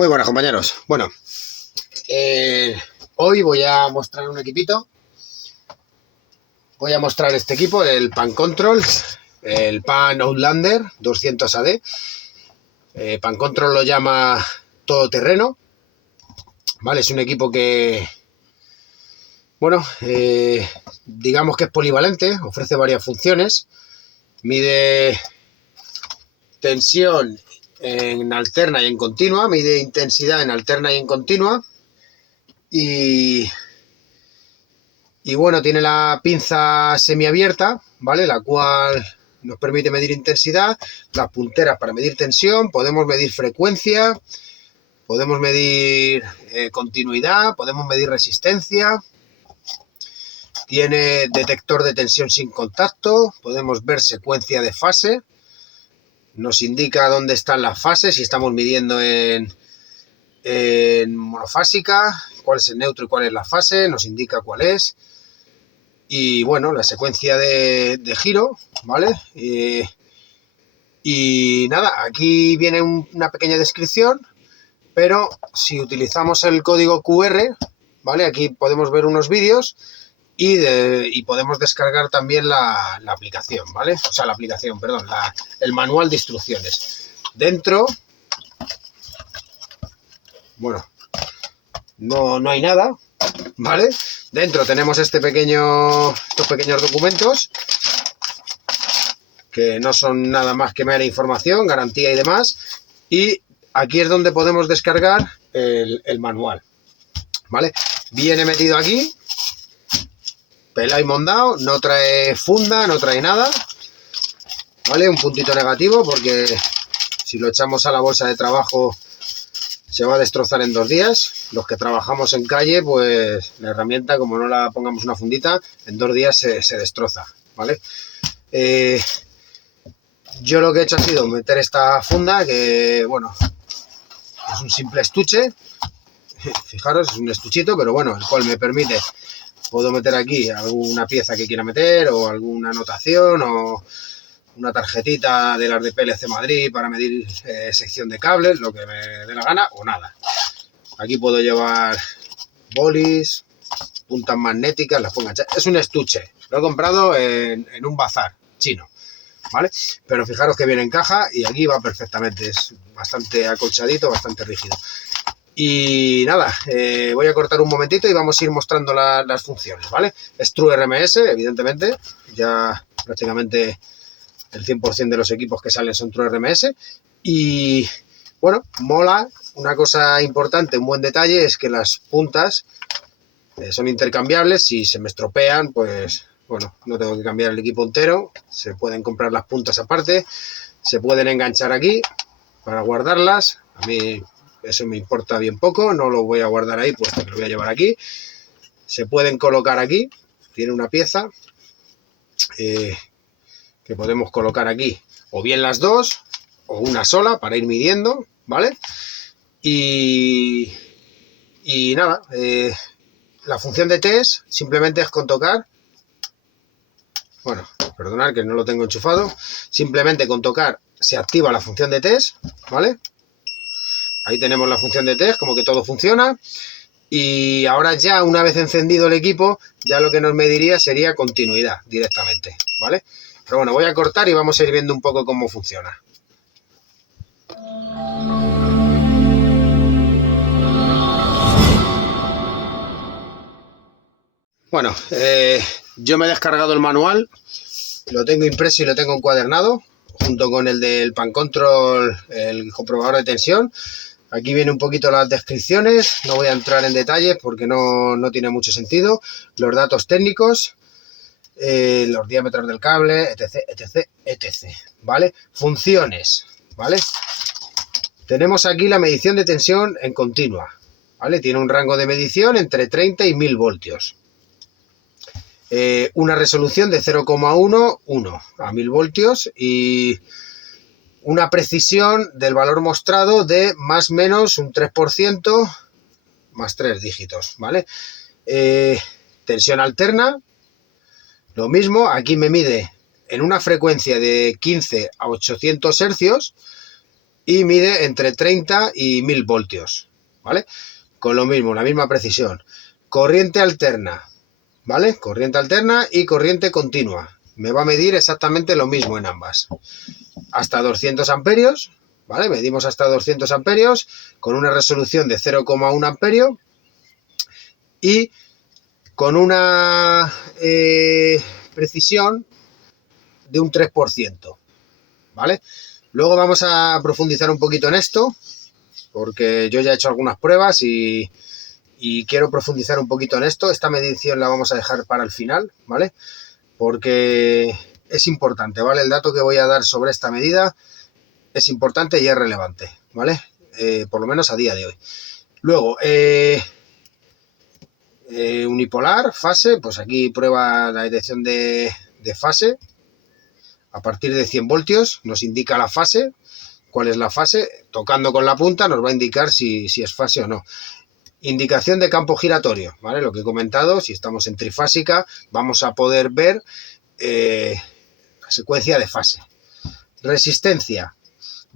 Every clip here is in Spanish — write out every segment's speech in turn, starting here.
Muy buenas, compañeros. Bueno, hoy voy a mostrar un equipito. Voy a mostrar este equipo, el Pan Control, el Pan Outlander 200 AD. Pan Control lo llama todoterreno. Vale, es un equipo que, bueno, digamos que es polivalente, ofrece varias funciones. Mide tensión en alterna y en continua, mide intensidad en alterna y en continua, y bueno, tiene la pinza semiabierta, ¿vale? La cual nos permite medir intensidad, las punteras para medir tensión, podemos medir frecuencia, podemos medir continuidad, podemos medir resistencia, tiene detector de tensión sin contacto, podemos ver secuencia de fase, nos indica dónde están las fases, si estamos midiendo en monofásica, cuál es el neutro y cuál es la fase, nos indica cuál es. Y bueno, la secuencia de giro, ¿vale? Y nada, aquí viene una pequeña descripción, pero si utilizamos el código QR, ¿vale? Aquí podemos ver unos vídeos y podemos descargar también la aplicación, ¿vale? O sea, la aplicación, perdón, el manual de instrucciones. Dentro, bueno, no hay nada, ¿vale? Dentro tenemos estos pequeños documentos que no son nada más que mera información, garantía y demás. Y aquí es donde podemos descargar el manual, ¿vale? Viene metido aquí, pelado y mondado, no trae funda, no trae nada, ¿vale? Un puntito negativo porque si lo echamos a la bolsa de trabajo se va a destrozar en 2 días. Los que trabajamos en calle, pues la herramienta, como no la pongamos una fundita, en 2 días se destroza, ¿vale? Yo lo que he hecho ha sido meter esta funda, que bueno, es un simple estuche, fijaros, es un estuchito, pero bueno, el cual me permite, puedo meter aquí alguna pieza que quiera meter, o alguna anotación, o una tarjetita de las de PLC Madrid para medir sección de cables, lo que me dé la gana, o nada. Aquí puedo llevar bolis, puntas magnéticas, las puedo enganchar. Es un estuche, lo he comprado en un bazar chino, ¿vale? Pero fijaros que viene en caja y aquí va perfectamente, es bastante acolchadito, bastante rígido. Y nada, voy a cortar un momentito y vamos a ir mostrando las funciones, ¿vale? Es True RMS, evidentemente, ya prácticamente el 100% de los equipos que salen son True RMS. Y bueno, mola. Una cosa importante, un buen detalle, es que las puntas son intercambiables. Si se me estropean, pues bueno, no tengo que cambiar el equipo entero. Se pueden comprar las puntas aparte, se pueden enganchar aquí para guardarlas. A mí eso me importa bien poco, no lo voy a guardar ahí, puesto que lo voy a llevar aquí. Se pueden colocar aquí, tiene una pieza que podemos colocar aquí, o bien las dos, o una sola para ir midiendo, ¿vale? Y nada, la función de test simplemente es con tocar, bueno, perdonad que no lo tengo enchufado, simplemente con tocar se activa la función de test, ¿vale? Ahí tenemos la función de test, como que todo funciona. Y ahora ya, una vez encendido el equipo, ya lo que nos mediría sería continuidad directamente, ¿vale? Pero bueno, voy a cortar y vamos a ir viendo un poco cómo funciona. Bueno, yo me he descargado el manual, lo tengo impreso y lo tengo encuadernado, junto con el del Pan Control, el comprobador de tensión. Aquí viene un poquito las descripciones, no voy a entrar en detalles porque no tiene mucho sentido. Los datos técnicos, los diámetros del cable, etc, ¿vale? Funciones, ¿vale? Tenemos aquí la medición de tensión en continua, ¿vale? Tiene un rango de medición entre 30 y 1000 voltios. Una resolución de 0,11 a 1000 voltios y una precisión del valor mostrado de más o menos un 3% más 3 dígitos, ¿vale? Tensión alterna, lo mismo, aquí me mide en una frecuencia de 15 a 800 hercios y mide entre 30 y 1000 voltios, ¿vale? Con lo mismo, la misma precisión. Corriente alterna, ¿vale? Corriente alterna y corriente continua. Me va a medir exactamente lo mismo en ambas. Hasta 200 amperios, ¿vale? Medimos hasta 200 amperios con una resolución de 0,1 amperio y con una precisión de un 3%, ¿vale? Luego vamos a profundizar un poquito en esto, porque yo ya he hecho algunas pruebas y quiero profundizar un poquito en esto. Esta medición la vamos a dejar para el final, ¿vale? Porque es importante, ¿vale? El dato que voy a dar sobre esta medida es importante y es relevante, ¿vale? Por lo menos a día de hoy. Luego, unipolar, fase, pues aquí prueba la detección de fase. A partir de 100 voltios nos indica la fase. ¿Cuál es la fase? Tocando con la punta nos va a indicar si es fase o no. Indicación de campo giratorio, ¿vale? Lo que he comentado, si estamos en trifásica, vamos a poder ver la secuencia de fase. Resistencia.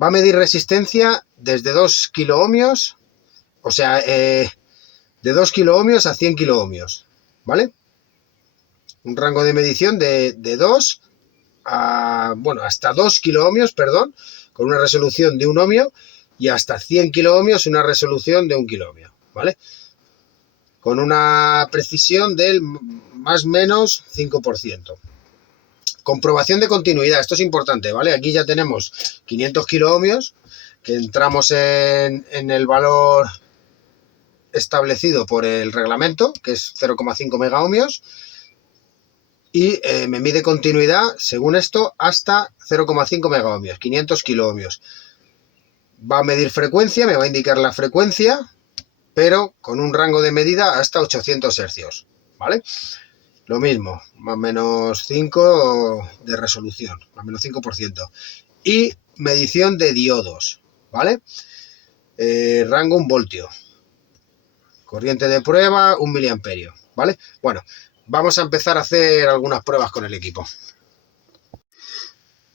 Va a medir resistencia desde 2 kiloohmios, o sea, de 2 kiloohmios a 100 kiloohmios, ¿vale? Un rango de medición de 2 a, bueno, hasta 2 kiloohmios, perdón, con una resolución de 1 ohmio, y hasta 100 kiloohmios una resolución de 1 kiloohmio, ¿vale? Con una precisión del más o menos 5%. Comprobación de continuidad, esto es importante, ¿vale? Aquí ya tenemos 500 kiloohmios, que entramos en el valor establecido por el reglamento, que es 0,5 megaohmios, y me mide continuidad, según esto, hasta 0,5 megaohmios, 500 kiloohmios. Va a medir frecuencia, me va a indicar la frecuencia, pero con un rango de medida hasta 800 hercios, ¿vale? Lo mismo, más o menos 5 de resolución, más o menos 5%. Y medición de diodos, ¿vale? Rango 1 voltio. Corriente de prueba, 1 miliamperio, ¿vale? Bueno, vamos a empezar a hacer algunas pruebas con el equipo.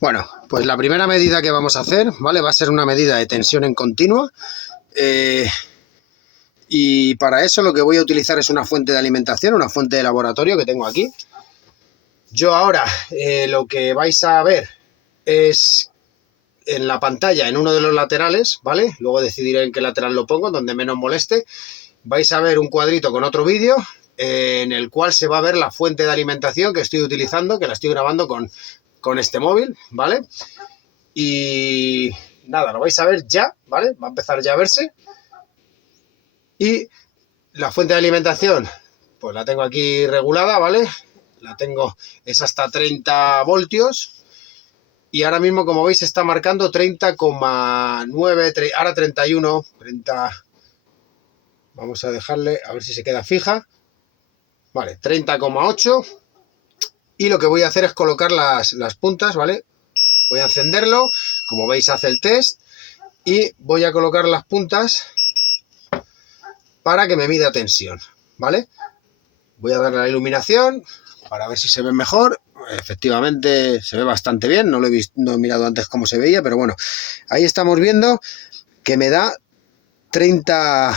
Bueno, pues la primera medida que vamos a hacer, ¿vale? Va a ser una medida de tensión en continua. Y para eso lo que voy a utilizar es una fuente de alimentación, una fuente de laboratorio que tengo aquí. Yo ahora lo que vais a ver es en la pantalla, en uno de los laterales, ¿vale? Luego decidiré en qué lateral lo pongo, donde menos moleste. Vais a ver un cuadrito con otro vídeo en el cual se va a ver la fuente de alimentación que estoy utilizando, que la estoy grabando con este móvil, ¿vale? Y nada, lo vais a ver ya, ¿vale? Va a empezar ya a verse. Y la fuente de alimentación, pues la tengo aquí regulada, ¿vale? La tengo, es hasta 30 voltios. Y ahora mismo, como veis, está marcando 30,9, ahora 31, 30... Vamos a dejarle, a ver si se queda fija. Vale, 30,8. Y lo que voy a hacer es colocar las puntas, ¿vale? Voy a encenderlo, como veis hace el test. Y voy a colocar las puntas para que me mida tensión, ¿vale? Voy a darle la iluminación para ver si se ve mejor. Efectivamente se ve bastante bien, no lo he visto, no he mirado antes cómo se veía, pero bueno, ahí estamos viendo que me da 30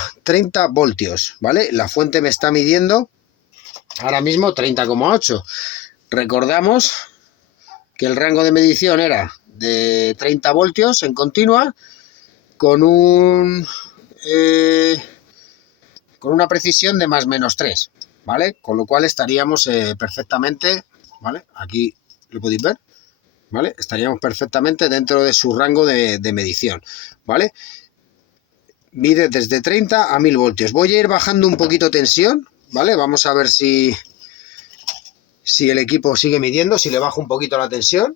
voltios, ¿vale? La fuente me está midiendo ahora mismo 30,8. Recordamos que el rango de medición era de 30 voltios en continua con una precisión de más o menos 3, ¿vale? Con lo cual estaríamos perfectamente, ¿vale? Aquí lo podéis ver, ¿vale? Estaríamos perfectamente dentro de su rango de medición, ¿vale? Mide desde 30 a 1000 voltios. Voy a ir bajando un poquito tensión, ¿vale? Vamos a ver si el equipo sigue midiendo, si le bajo un poquito la tensión.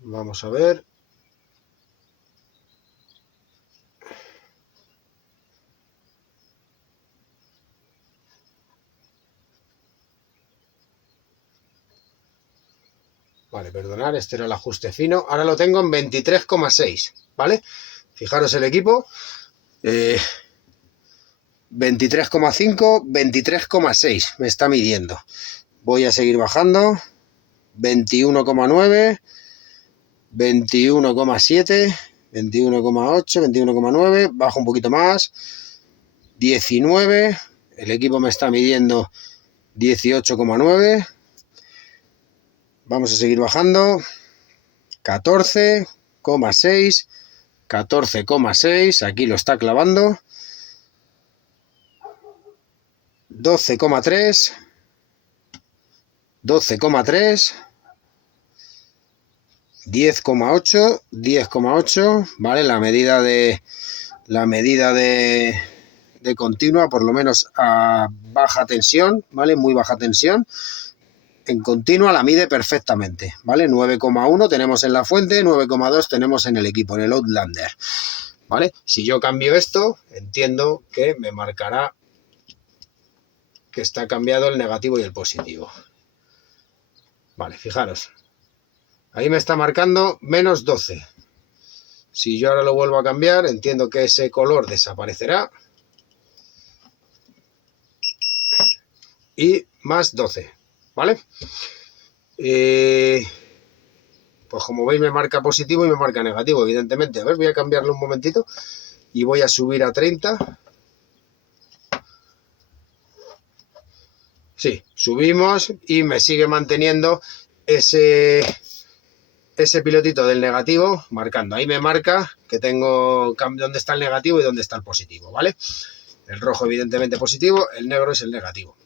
Vamos a ver. Vale, perdonad, este era el ajuste fino. Ahora lo tengo en 23,6, ¿vale? Fijaros el equipo. 23,5, 23,6 me está midiendo. Voy a seguir bajando. 21,9, 21,7, 21,8, 21,9, bajo un poquito más, 19, el equipo me está midiendo 18,9, vamos a seguir bajando, 14,6, 14,6, aquí lo está clavando, 12,3, 12,3, 10,8, 10,8, ¿vale? La medida de continua, por lo menos a baja tensión, ¿vale? Muy baja tensión. En continua la mide perfectamente, ¿vale? 9,1 tenemos en la fuente, 9,2 tenemos en el equipo, en el Outlander, ¿vale? Si yo cambio esto, entiendo que me marcará que está cambiado el negativo y el positivo. Vale, fijaros. Ahí me está marcando menos 12. Si yo ahora lo vuelvo a cambiar, entiendo que ese color desaparecerá. Y más 12, ¿vale? Pues como veis me marca positivo y me marca negativo, evidentemente. A ver, voy a cambiarlo un momentito y voy a subir a 30. Sí, subimos y me sigue manteniendo ese pilotito del negativo marcando. Ahí me marca que tengo dónde está el negativo y dónde está el positivo, ¿vale? El rojo evidentemente positivo, el negro es el negativo.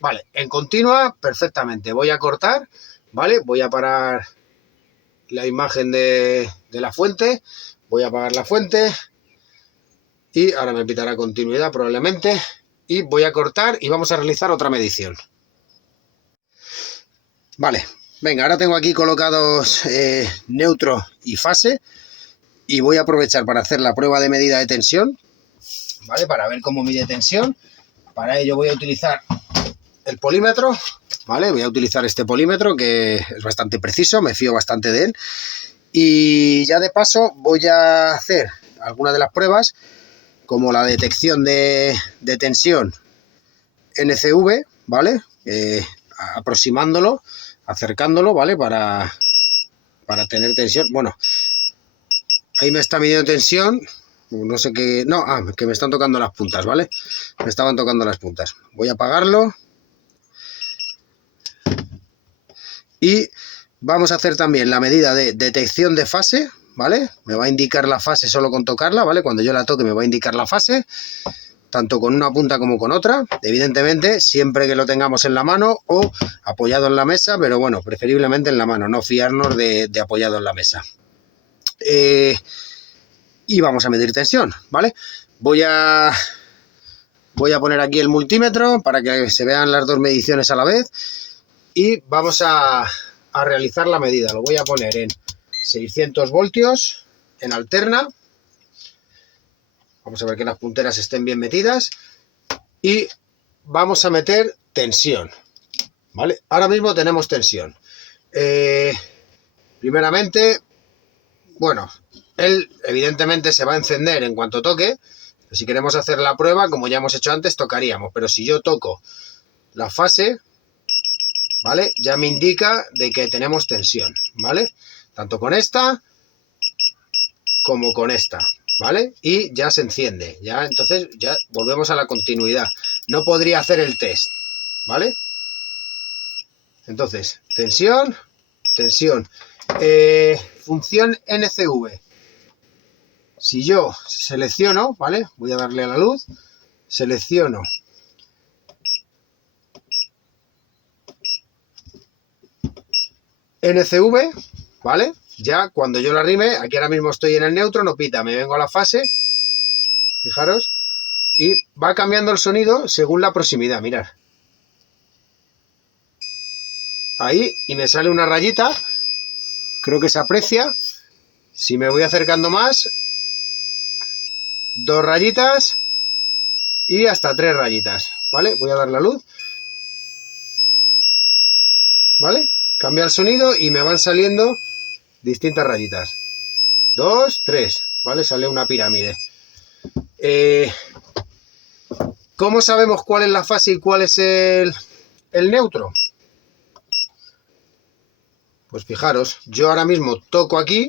Vale, en continua perfectamente. Voy a cortar, ¿vale? Voy a parar la imagen de la fuente, voy a apagar la fuente y ahora me pitará continuidad probablemente. Y voy a cortar y vamos a realizar otra medición. Vale, venga, ahora tengo aquí colocados neutro y fase y voy a aprovechar para hacer la prueba de medida de tensión, ¿vale? Para ver cómo mide tensión. Para ello voy a utilizar el polímetro, ¿vale? Voy a utilizar este polímetro que es bastante preciso, me fío bastante de él. Y ya de paso voy a hacer algunas de las pruebas, como la detección de tensión NCV, ¿vale? Aproximándolo, acercándolo, ¿vale? Para tener tensión. Bueno, ahí me está midiendo tensión, no sé qué... No, que me están tocando las puntas, ¿vale? Me estaban tocando las puntas. Voy a apagarlo. Y vamos a hacer también la medida de detección de fase, ¿vale? Me va a indicar la fase solo con tocarla, ¿vale? Cuando yo la toque me va a indicar la fase, tanto con una punta como con otra. Evidentemente, siempre que lo tengamos en la mano o apoyado en la mesa, pero bueno, preferiblemente en la mano, no fiarnos de apoyado en la mesa. Y vamos a medir tensión, ¿vale? Voy a poner aquí el multímetro para que se vean las dos mediciones a la vez y vamos a realizar la medida. Lo voy a poner en 600 voltios, en alterna. Vamos a ver que las punteras estén bien metidas y vamos a meter tensión, ¿vale? Ahora mismo tenemos tensión. Primeramente, bueno, él evidentemente se va a encender en cuanto toque. Si queremos hacer la prueba, como ya hemos hecho antes, tocaríamos. Pero si yo toco la fase, ¿vale? Ya me indica de que tenemos tensión, ¿vale? Tanto con esta como con esta, ¿vale? Y ya se enciende, ya entonces ya volvemos a la continuidad. No podría hacer el test, ¿vale? Entonces, tensión, tensión. Función NCV. Si yo selecciono, ¿vale? Voy a darle a la luz, selecciono NCV, ¿vale? Ya cuando yo la arrime, aquí ahora mismo estoy en el neutro, no pita, me vengo a la fase, fijaros, y va cambiando el sonido según la proximidad, mirad. Ahí, y me sale una rayita, creo que se aprecia. Si me voy acercando más, 2 rayitas y hasta 3 rayitas, ¿vale? Voy a dar la luz, ¿vale? Cambia el sonido y me van saliendo distintas rayitas. 2, 3, ¿vale? Sale una pirámide. ¿Cómo sabemos cuál es la fase y cuál es el neutro? Pues fijaros, yo ahora mismo toco aquí,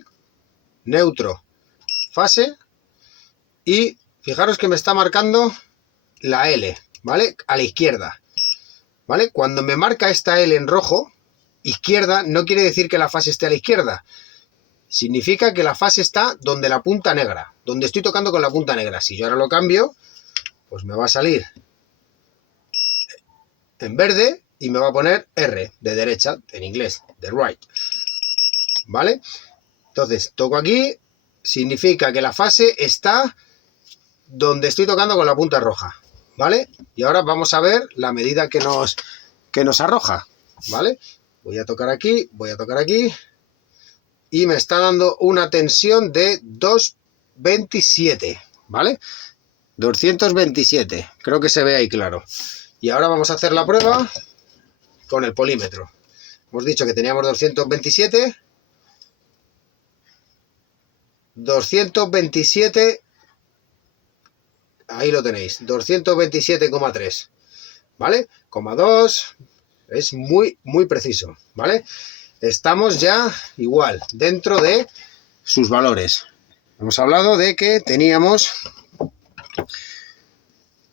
neutro, fase, y fijaros que me está marcando la L, ¿vale? A la izquierda, ¿vale? Cuando me marca esta L en rojo, izquierda, no quiere decir que la fase esté a la izquierda. Significa que la fase está donde la punta negra, donde estoy tocando con la punta negra. Si yo ahora lo cambio, pues me va a salir en verde y me va a poner R, de derecha, en inglés, de right, ¿vale? Entonces, toco aquí, significa que la fase está donde estoy tocando con la punta roja, ¿vale? Y ahora vamos a ver la medida que nos arroja, ¿vale? Voy a tocar aquí, y me está dando una tensión de 227, ¿vale? 227, creo que se ve ahí claro. Y ahora vamos a hacer la prueba con el polímetro. Hemos dicho que teníamos 227, 227, ahí lo tenéis, 227,3, ¿vale? Coma 2, es muy preciso, ¿vale? Estamos ya igual, dentro de sus valores. Hemos hablado de que teníamos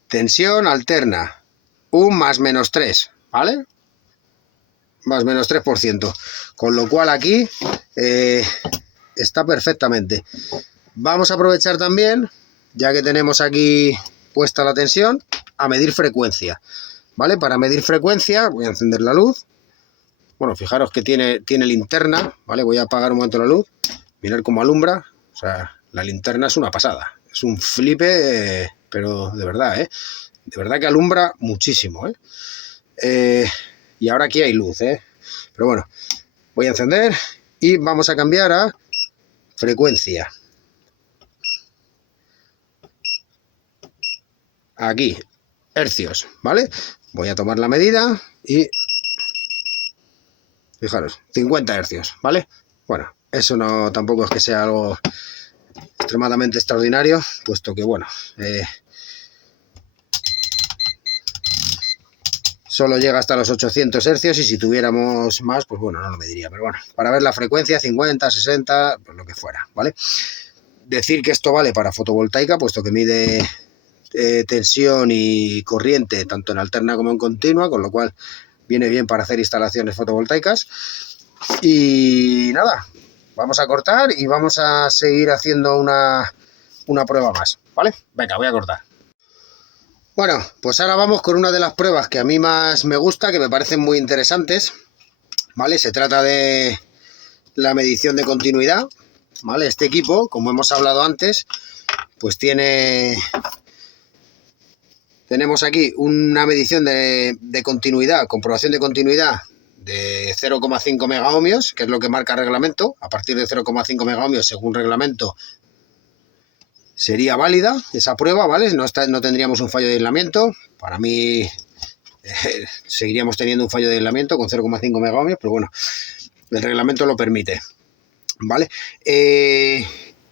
tensión alterna, un más menos 3, ¿vale? Más menos 3%. Con lo cual aquí está perfectamente. Vamos a aprovechar también, ya que tenemos aquí puesta la tensión, a medir frecuencia, ¿vale? Para medir frecuencia voy a encender la luz. Bueno, fijaros que tiene linterna, ¿vale? Voy a apagar un momento la luz. Mirad cómo alumbra. O sea, la linterna es una pasada. Es un flipe, pero de verdad, ¿eh? De verdad que alumbra muchísimo, ¿eh? Y ahora aquí hay luz, ¿eh? Pero bueno, voy a encender y vamos a cambiar a frecuencia. Aquí, hercios, ¿vale? Voy a tomar la medida y... fijaros, 50 hercios, ¿vale? Bueno, eso no tampoco es que sea algo extremadamente extraordinario, puesto que, bueno, solo llega hasta los 800 hercios y si tuviéramos más, pues bueno, no lo mediría. Pero bueno, para ver la frecuencia, 50, 60, pues lo que fuera, ¿vale? Decir que esto vale para fotovoltaica, puesto que mide tensión y corriente tanto en alterna como en continua, con lo cual viene bien para hacer instalaciones fotovoltaicas. Y nada, vamos a cortar y vamos a seguir haciendo una prueba más, ¿vale? Venga, voy a cortar. Bueno, pues ahora vamos con una de las pruebas que a mí más me gusta, que me parecen muy interesantes, ¿vale? Se trata de la medición de continuidad, ¿vale? Este equipo, como hemos hablado antes, pues tenemos aquí una medición de continuidad, comprobación de continuidad de 0,5 megaohmios, que es lo que marca el reglamento. A partir de 0,5 megaohmios, según reglamento, sería válida esa prueba, ¿vale? No tendríamos un fallo de aislamiento. Para mí seguiríamos teniendo un fallo de aislamiento con 0,5 megaohmios, pero bueno, el reglamento lo permite, ¿vale?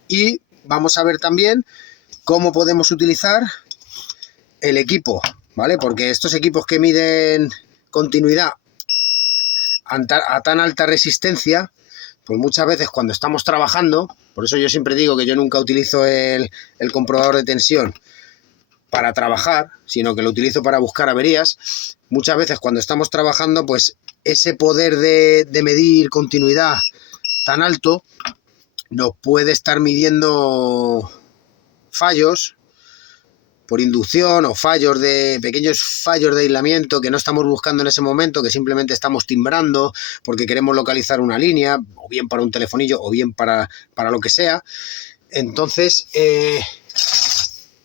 Y vamos a ver también cómo podemos utilizar el equipo, ¿vale? Porque estos equipos que miden continuidad a tan alta resistencia, pues muchas veces cuando estamos trabajando, por eso yo siempre digo que yo nunca utilizo el comprobador de tensión para trabajar, sino que lo utilizo para buscar averías. Muchas veces cuando estamos trabajando, pues ese poder de medir continuidad tan alto nos puede estar midiendo fallos por inducción o pequeños fallos de aislamiento que no estamos buscando en ese momento, que simplemente estamos timbrando porque queremos localizar una línea, o bien para un telefonillo, o bien para lo que sea. Entonces,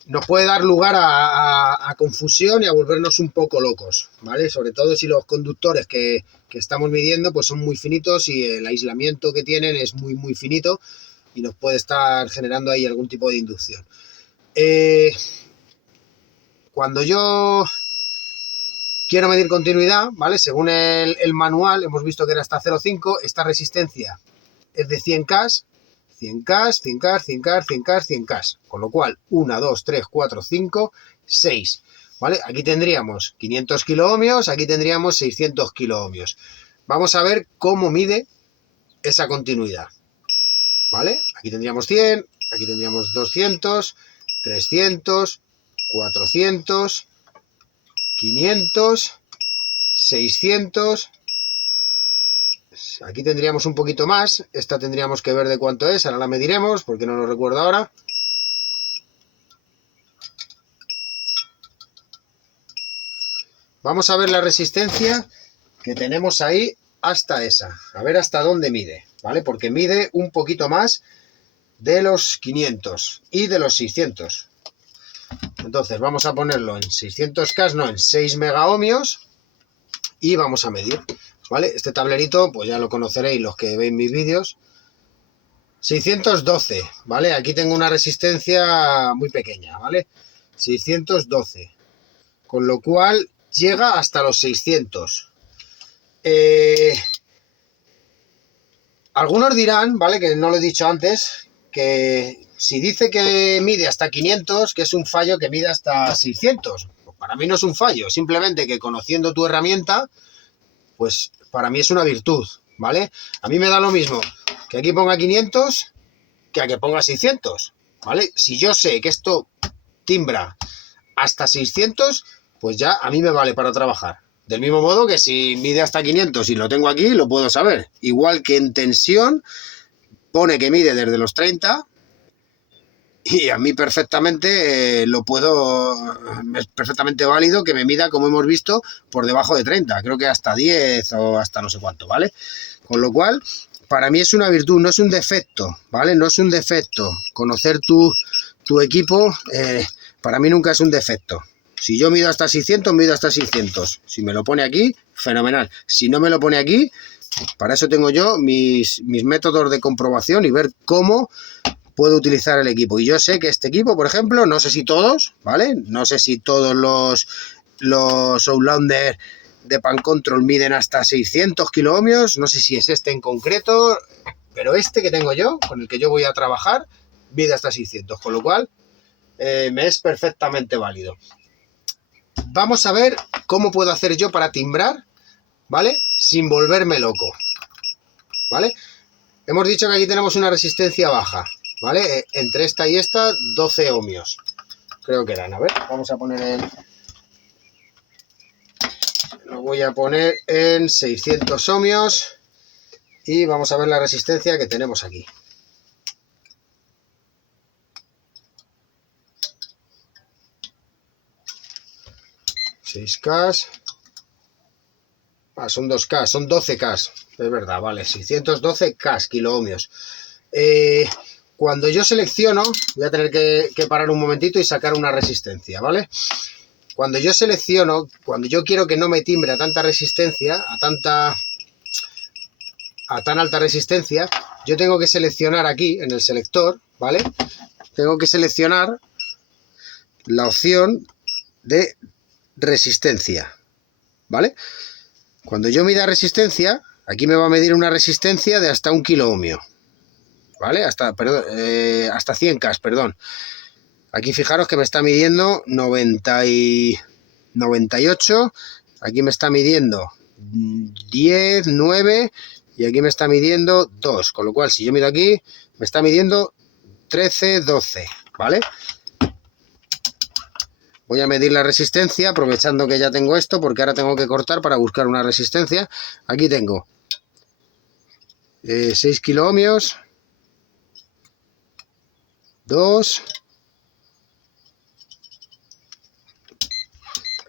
nos puede dar lugar a confusión y a volvernos un poco locos, ¿vale? Sobre todo si los conductores que estamos midiendo pues son muy finitos y el aislamiento que tienen es muy finito y nos puede estar generando ahí algún tipo de inducción. Cuando yo quiero medir continuidad, ¿vale? Según el manual, hemos visto que era hasta 0,5, esta resistencia es de 100K, 100K, 100K, 100K, 100K, 100K. Con lo cual, 1, 2, 3, 4, 5, 6. ¿Vale? Aquí tendríamos 500 kiloohmios, aquí tendríamos 600 kiloohmios. Vamos a ver cómo mide esa continuidad, ¿vale? Aquí tendríamos 100, aquí tendríamos 200, 300, 400, 500, 600... Aquí tendríamos un poquito más. Esta tendríamos que ver de cuánto es. Ahora la mediremos porque no lo recuerdo ahora. Vamos a ver la resistencia que tenemos ahí hasta esa. A ver hasta dónde mide, ¿vale? Porque mide un poquito más de los 500 y de los 600. Entonces vamos a ponerlo en 600K, no, en 6 megaohmios. Y vamos a medir, ¿vale? Este tablerito, pues ya lo conoceréis los que veis mis vídeos. 612, ¿vale? Aquí tengo una resistencia muy pequeña, ¿vale? 612. Con lo cual llega hasta los 600. Algunos dirán, ¿vale? Que no lo he dicho antes, que si dice que mide hasta 500, que es un fallo que mide hasta 600. Pues para mí no es un fallo, simplemente que conociendo tu herramienta, pues para mí es una virtud, ¿vale? A mí me da lo mismo que aquí ponga 500 que a que ponga 600, ¿vale? Si yo sé que esto timbra hasta 600, pues ya a mí me vale para trabajar. Del mismo modo que si mide hasta 500 y lo tengo aquí, lo puedo saber. Igual que en tensión pone que mide desde los 30 y a mí perfectamente es perfectamente válido que me mida, como hemos visto, por debajo de 30. Creo que hasta 10 o hasta no sé cuánto, ¿vale? Con lo cual, para mí es una virtud, no es un defecto, ¿vale? No es un defecto. Conocer tu equipo, para mí nunca es un defecto. Si yo mido hasta 600, mido hasta 600. Si me lo pone aquí, fenomenal. Si no me lo pone aquí, para eso tengo yo mis métodos de comprobación y ver cómo puedo utilizar el equipo. Y yo sé que este equipo, por ejemplo, no sé si todos, ¿vale? No sé si todos los Outlander de Pan Control miden hasta 600 kiloohmios. No sé si es este en concreto, pero este que tengo yo, con el que yo voy a trabajar, mide hasta 600. Con lo cual, me es perfectamente válido. Vamos a ver cómo puedo hacer yo para timbrar, ¿vale? Sin volverme loco, ¿vale? Hemos dicho que aquí tenemos una resistencia baja, ¿vale? Entre esta y esta, 12 ohmios. Creo que eran, a ver, vamos a poner lo voy a poner en 600 ohmios y vamos a ver la resistencia que tenemos aquí. Son 2K, son 12K, es verdad, vale, 612K, kiloohmios. Cuando yo selecciono, voy a tener que parar un momentito y sacar una resistencia, ¿vale? Cuando yo selecciono, cuando yo quiero que no me timbre a tanta resistencia, a tan alta resistencia, yo tengo que seleccionar aquí, en el selector, ¿vale? Tengo que seleccionar la opción de resistencia, ¿vale? Cuando yo mida resistencia, aquí me va a medir una resistencia de hasta 1 kiloohmio, ¿vale? Hasta 100K, perdón. Aquí fijaros que me está midiendo 98, aquí me está midiendo 10, 9 y aquí me está midiendo 2, con lo cual si yo mido aquí, me está midiendo 13, 12, ¿vale? Voy a medir la resistencia, aprovechando que ya tengo esto, porque ahora tengo que cortar para buscar una resistencia. Aquí tengo 6 kiloohmios, 2,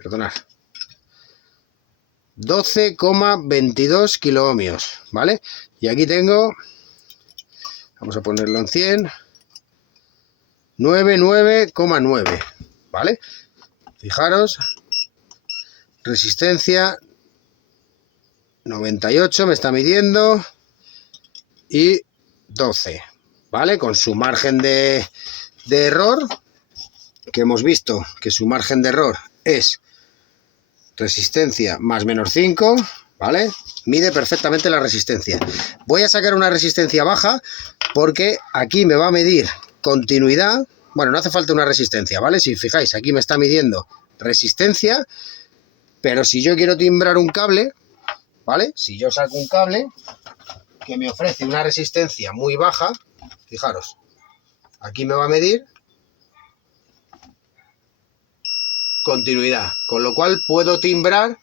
perdonad, 12,22 kiloohmios, ¿vale? Y aquí tengo, vamos a ponerlo en 100, 99,9, ¿vale? Fijaros, resistencia 98 me está midiendo y 12, ¿vale? Con su margen de error, que hemos visto que su margen de error es resistencia más menos 5, ¿vale? Mide perfectamente la resistencia. Voy a sacar una resistencia baja porque aquí me va a medir continuidad. Bueno, no hace falta una resistencia, ¿vale? Si fijáis, aquí me está midiendo resistencia, pero si yo quiero timbrar un cable, ¿vale? Si yo saco un cable, que me ofrece una resistencia muy baja, fijaros, aquí me va a medir continuidad, con lo cual puedo timbrar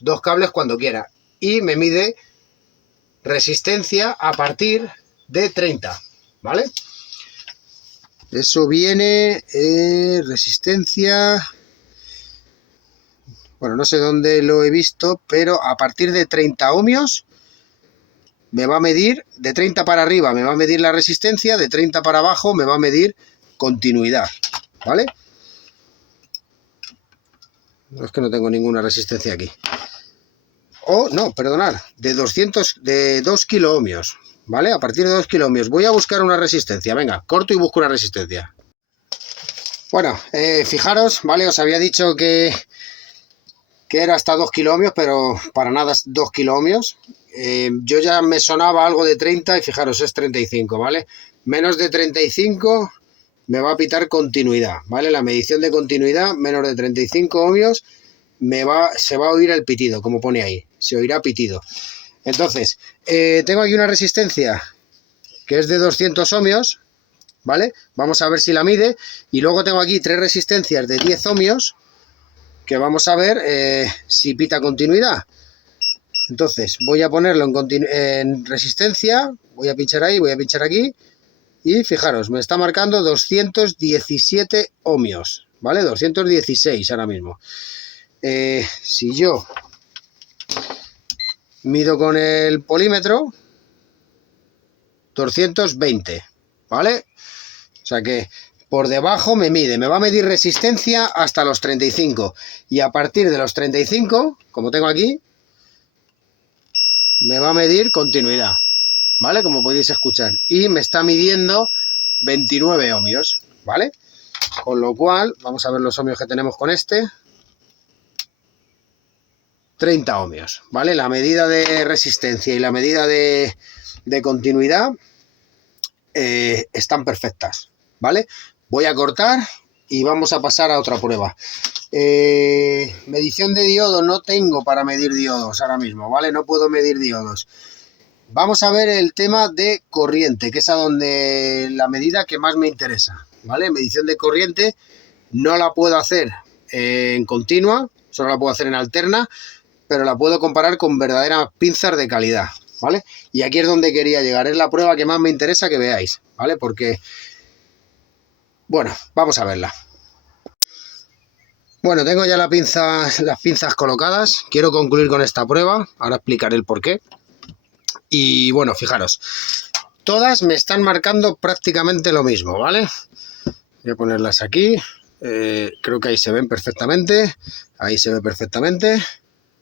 2 cables cuando quiera y me mide resistencia a partir de 30, ¿vale? Eso viene resistencia, bueno, no sé dónde lo he visto, pero a partir de 30 ohmios me va a medir, de 30 para arriba me va a medir la resistencia, de 30 para abajo me va a medir continuidad, ¿vale? No, es que no tengo ninguna resistencia aquí. Oh, no, perdonad, de 2 kilo ohmios, ¿vale? A partir de 2 kilo ohmios. Voy a buscar una resistencia, venga, corto y busco una resistencia. Bueno, fijaros, ¿vale? Os había dicho que era hasta 2 kilo ohmios, pero para nada es 2 kilo ohmios. Yo ya me sonaba algo de 30 y fijaros, es 35, ¿vale? Menos de 35 me va a pitar continuidad, ¿vale? La medición de continuidad, menos de 35 ohmios, se va a oír el pitido, como pone ahí, se oirá pitido. Entonces, tengo aquí una resistencia que es de 200 ohmios, ¿vale? Vamos a ver si la mide. Y luego tengo aquí 3 resistencias de 10 ohmios, que vamos a ver si pita continuidad. Entonces, voy a ponerlo en resistencia, voy a pinchar ahí, voy a pinchar aquí, y fijaros, me está marcando 217 ohmios, ¿vale? 216 ahora mismo. Si yo mido con el polímetro, 220, ¿vale? O sea que por debajo me va a medir resistencia hasta los 35, y a partir de los 35, como tengo aquí, me va a medir continuidad, ¿vale? Como podéis escuchar, y me está midiendo 29 ohmios, ¿vale? Con lo cual, vamos a ver los ohmios que tenemos con este. 30 ohmios, ¿vale? La medida de resistencia y la medida de continuidad están perfectas, ¿vale? Voy a cortar y vamos a pasar a otra prueba. Medición de diodos no tengo para medir diodos ahora mismo, ¿vale? No puedo medir diodos. Vamos a ver el tema de corriente, que es a donde la medida que más me interesa, ¿vale? Medición de corriente no la puedo hacer en continua, solo la puedo hacer en alterna, pero la puedo comparar con verdaderas pinzas de calidad, ¿vale? Y aquí es donde quería llegar, es la prueba que más me interesa que veáis, ¿vale? Porque, bueno, vamos a verla. Bueno, tengo ya las pinzas colocadas, quiero concluir con esta prueba, ahora explicaré el porqué. Y bueno, fijaros, todas me están marcando prácticamente lo mismo, ¿vale? Voy a ponerlas aquí, creo que ahí se ven perfectamente, ahí se ve perfectamente,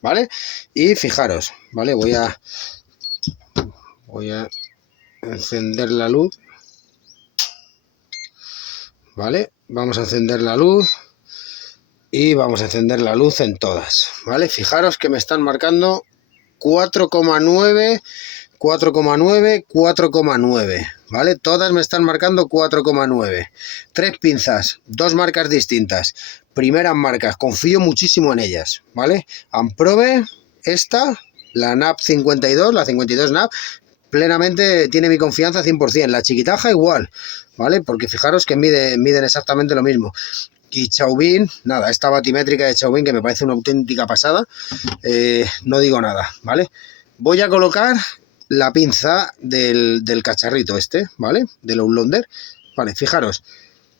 ¿vale? Y fijaros, ¿vale? Voy a encender la luz, ¿vale? Vamos a encender la luz y vamos a encender la luz en todas, ¿vale? Fijaros que me están marcando 4,9, 4,9, 4,9, ¿vale? Todas me están marcando 4,9. 3 pinzas, 2 marcas distintas. Primeras marcas, confío muchísimo en ellas, ¿vale? Amprobe, esta, la NAP 52, la 52 NAP, plenamente tiene mi confianza 100%. La chiquitaja igual, ¿vale? Porque fijaros que miden exactamente lo mismo. Y Chauvin, nada, esta batimétrica de Chauvin que me parece una auténtica pasada, no digo nada, ¿vale? Voy a colocar la pinza del cacharrito este, ¿vale? Del Outlander, vale, fijaros,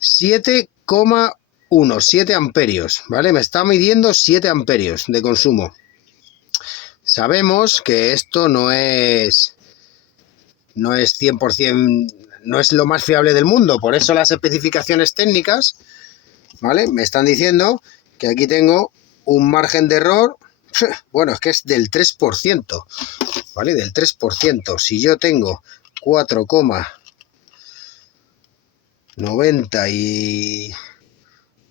7,1, 7 amperios, ¿vale? Me está midiendo 7 amperios de consumo. Sabemos que esto no es 100%, no es lo más fiable del mundo, por eso las especificaciones técnicas, ¿vale? Me están diciendo que aquí tengo un margen de error, bueno, es que es del 3%, ¿vale? Del 3%. Si yo tengo 4,90 y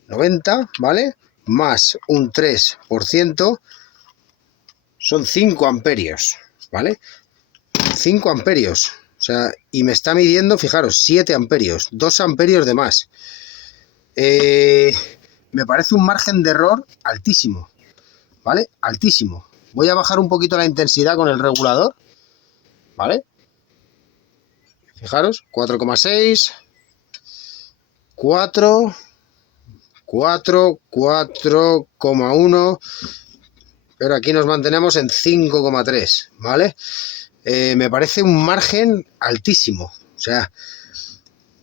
90, ¿vale? Más un 3%, son 5 amperios, ¿vale? 5 amperios, o sea, y me está midiendo, fijaros, 7 amperios, 2 amperios de más. Me parece un margen de error altísimo, ¿vale? Altísimo. Voy a bajar un poquito la intensidad con el regulador, ¿vale? Fijaros, 4,6, 4, 4, 4,1, pero aquí nos mantenemos en 5,3, ¿vale? Me parece un margen altísimo. O sea,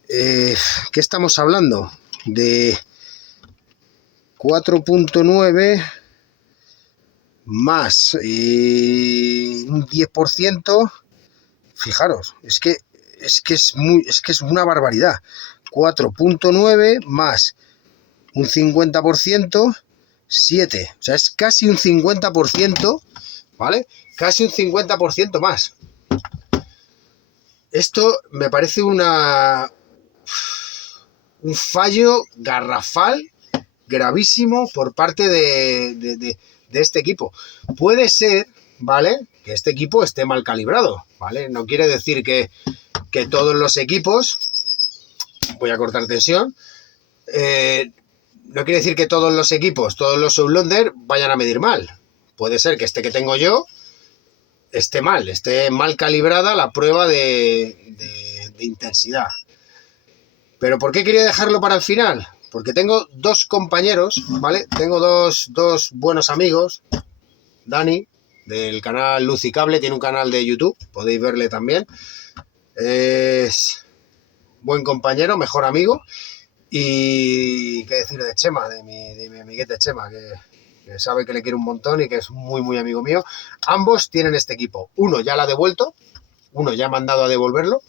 ¿qué estamos hablando? De 4,9 más un 10%. Fijaros, es que es una barbaridad. 4,9 más un 50%, 7. O sea, es casi un 50%, ¿vale? Casi un 50% más. Esto me parece un fallo garrafal, gravísimo por parte de este equipo. Puede ser, ¿vale?, que este equipo esté mal calibrado, ¿vale? No quiere decir que todos los equipos, voy a cortar tensión, no quiere decir que todos los equipos, todos los Outlander vayan a medir mal. Puede ser que este que tengo yo esté mal calibrada la prueba de intensidad. ¿Pero por qué quería dejarlo para el final? Porque tengo dos compañeros, ¿vale? Tengo dos buenos amigos. Dani, del canal Luz y Cable, tiene un canal de YouTube, podéis verle también. Es buen compañero, mejor amigo. Y qué decir de Chema, de mi amiguete Chema, que sabe que le quiero un montón y que es muy, muy amigo mío. Ambos tienen este equipo. Uno ya lo ha devuelto, uno ya ha mandado a devolverlo,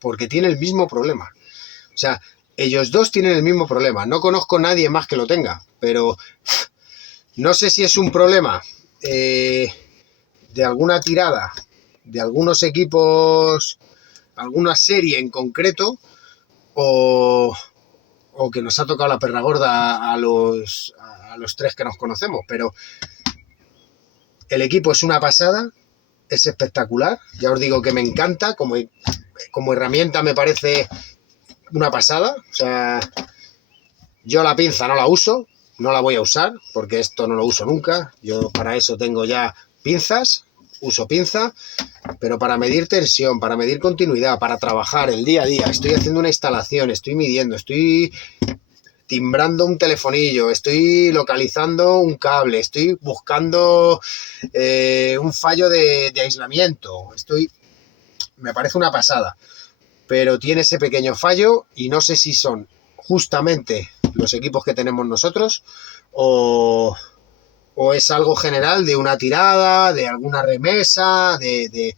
porque tiene el mismo problema. O sea, ellos dos tienen el mismo problema. No conozco a nadie más que lo tenga, pero no sé si es un problema de alguna tirada, de algunos equipos, alguna serie en concreto, o que nos ha tocado la perra gorda a los tres que nos conocemos, pero el equipo es una pasada, es espectacular, ya os digo que me encanta, como herramienta me parece una pasada. O sea, yo la pinza no la uso, no la voy a usar, porque esto no lo uso nunca. Yo para eso tengo ya pinzas, uso pinza, pero para medir tensión, para medir continuidad, para trabajar el día a día, estoy haciendo una instalación, estoy midiendo, estoy timbrando un telefonillo, estoy localizando un cable, estoy buscando un fallo de aislamiento, me parece una pasada, pero tiene ese pequeño fallo y no sé si son justamente los equipos que tenemos nosotros o es algo general de una tirada, de alguna remesa, de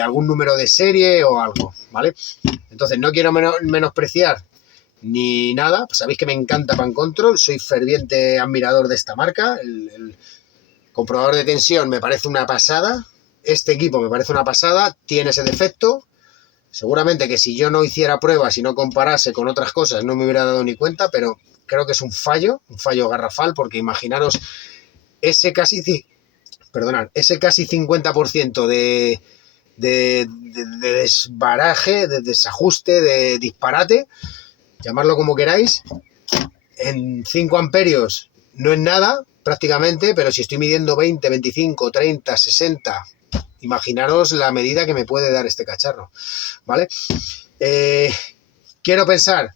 algún número de serie o algo, ¿vale? Entonces no quiero menospreciar ni nada, pues sabéis que me encanta Pan Control, soy ferviente admirador de esta marca, el comprobador de tensión me parece una pasada, este equipo me parece una pasada, tiene ese defecto, seguramente que si yo no hiciera pruebas y no comparase con otras cosas no me hubiera dado ni cuenta, pero creo que es un fallo garrafal, porque imaginaros ese casi 50% de desbaraje, de desajuste, de disparate, llamarlo como queráis, en 5 amperios no es nada prácticamente, pero si estoy midiendo 20, 25, 30, 60, imaginaros la medida que me puede dar este cacharro, ¿vale? Quiero pensar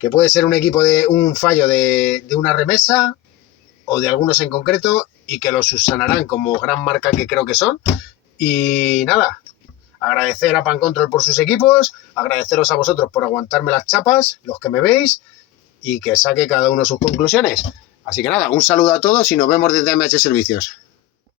que puede ser un fallo de una remesa o de algunos en concreto, y que los subsanarán como gran marca que creo que son. Y nada, agradecer a Pan Control por sus equipos, agradeceros a vosotros por aguantarme las chapas, los que me veis, y que saque cada uno sus conclusiones. Así que nada, un saludo a todos y nos vemos desde MH Servicios.